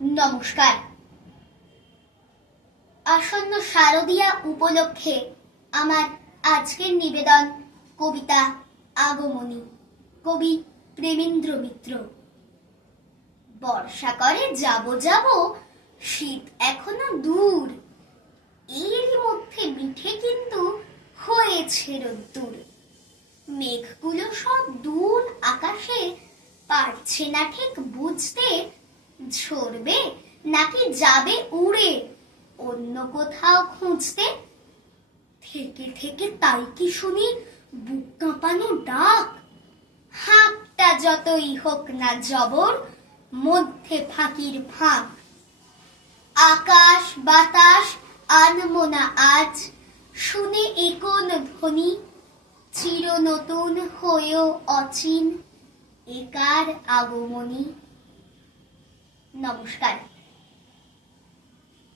নমস্কার। আসন্ন শারদীয়া উপলক্ষে আমার আজকের নিবেদন কবিতা আগমনী, কবি প্রেমেন্দ্র মিত্র। বর্ষা করে যাব যাব, শীত এখনও দূর। এরই মধ্যে মিঠে কিন্তু হয়েছে রোদ্দুর। মেঘগুলো সব দূর আকাশে, পারছে না ঠিক বুঝতে ঝরবে নাকি যাবে উড়ে? অন্য কোথাও খুঁজতে? থেকে থেকে তাই কি শুনি বুক কাঁপানো ডাক? হাঁকটা যতই হোক না জবর, মধ্যে ফাঁকির ফাঁক। আকাশ বাতাস আনমোনা আজ, শুনে একন ধ্বনি? চির নতুন হয়েও অচিন একার আগমনী। নমস্কার